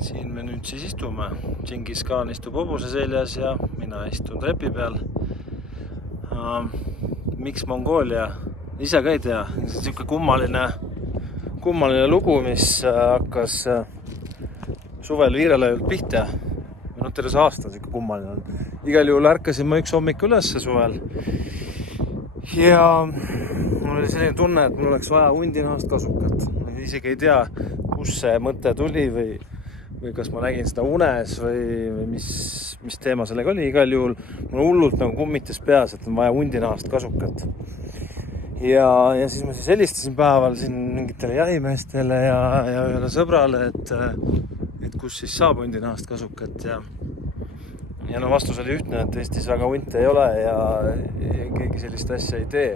Siin me nüüd siis istume. Džingis Khan istub hobuse seljas ja mina istun trepi peal. Miks Mongoolia? Ise ka ei tea. Siuke kummaline lugu, mis hakkas suvel Viirelaiult pihta. Terves aasta on siuke kummaline on. Igal juhul ärkasin ma üks hommik ülesse suvel. Ja mul oli selline tunne, et mul oleks vaja hundinahast kasukat. Ma isegi ei tea, kus see mõte tuli või kas ma nägin seda unes või mis teema sellega oli. Igal juhul mul hullult nagu kummitas peas, et on vaja hundinahast kasukat. Ja siis ma helistasin päeval siin mingitele jahimeestele ja ühele sõbrale, et kus siis saab hundinahast kasukat. Ja vastus oli ühtne, et Eestis väga hunte ei ole ja keegi sellist asja ei tee.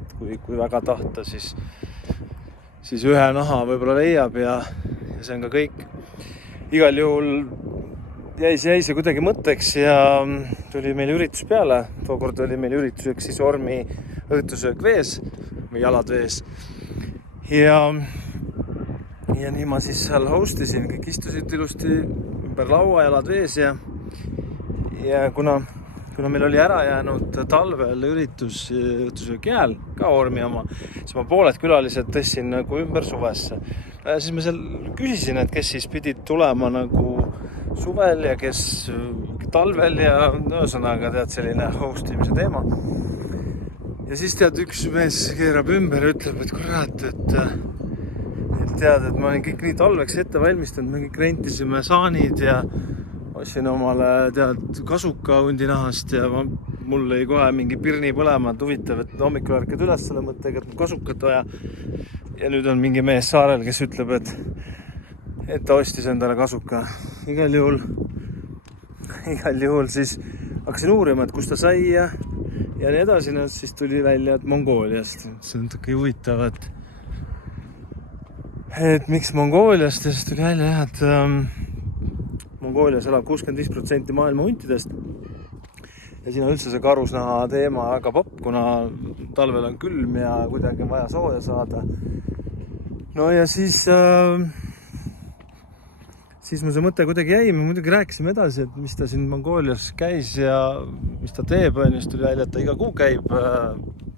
Et kui väga tahta, siis ühe naha võib-olla leiab ja see on ka kõik. Igal juhul jäi see kuidagi mõtteks ja tuli meil üritus peale. Tookord oli meil ürituseks siis Ormi õhtusöök vees või jalad vees. Ja nii ma siis seal hostisin, kõik istusid ilusti ümber laua, jalad vees ja kuna meil oli ära jäänud talvel üritus õhtusöök jääl, ka Ormi oma, siis ma pooled külalised tõstsin nagu ümber suvesse. Siis ma seal küsisin, et kes siis pidid tulema nagu suvel ja kes talvel ja ühesõnaga tead selline hostimise teema. Ja siis tead üks mees keerab ümber ja ütleb, et kurat, et tead, et ma olin kõik nii talveks ette valmistanud, me kõik rentisime saanid ja ostsin omale tead kasuka hundinahast ja mul lõi kohe mingi pirni põlema, et huvitav, et hommikul ärkad üles selle mõttega, et kasukat vaja. Ja nüüd on mingi mees saarel, kes ütleb, et ta ostis endale kasuka. Igal juhul siis hakkasin uurima, et kus ta sai ja nii edasi. Siis tuli välja, et Mongooliast. See on tõki huvitav, et miks Mongooliast. Ja siis tuli välja, et Mongoolias elab 65% maailma huntidest. Ja siin on üldse see karusnaha teema väga popp, kuna talvel on külm ja kuidagi on vaja sooja saada. No ja siis mul see mõte kuidagi jäi. Me muidugi rääkisime edasi, et mis ta siin Mongoolias käis ja mis ta teeb. Just tuli välja, et ta iga kuu käib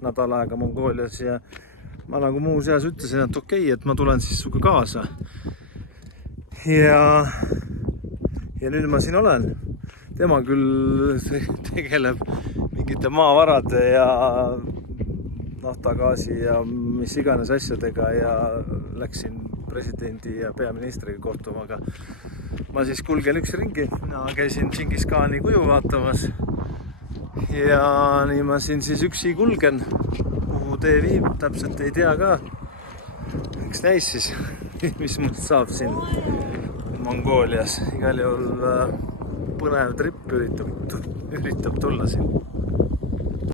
nädal aega Mongoolias ja ma nagu muu seas ütlesin, et okei, et ma tulen siis suga kaasa. Ja nüüd ma siin olen. Tema küll tegeleb mingite maavarade ja naftagaasi ja mis iganes asjadega ja läksin presidendi ja peaministriga kohtuma, aga ma siis kulgen üks ringi. Mina käisin Džingis Khani kuju vaatamas ja nii ma siin siis üksi kulgen. Kuhu tee viib, täpselt ei tea ka. Eks näis siis, mis must saab siin Mongoolias. Igal juhul põnev trip üritab tulla siin.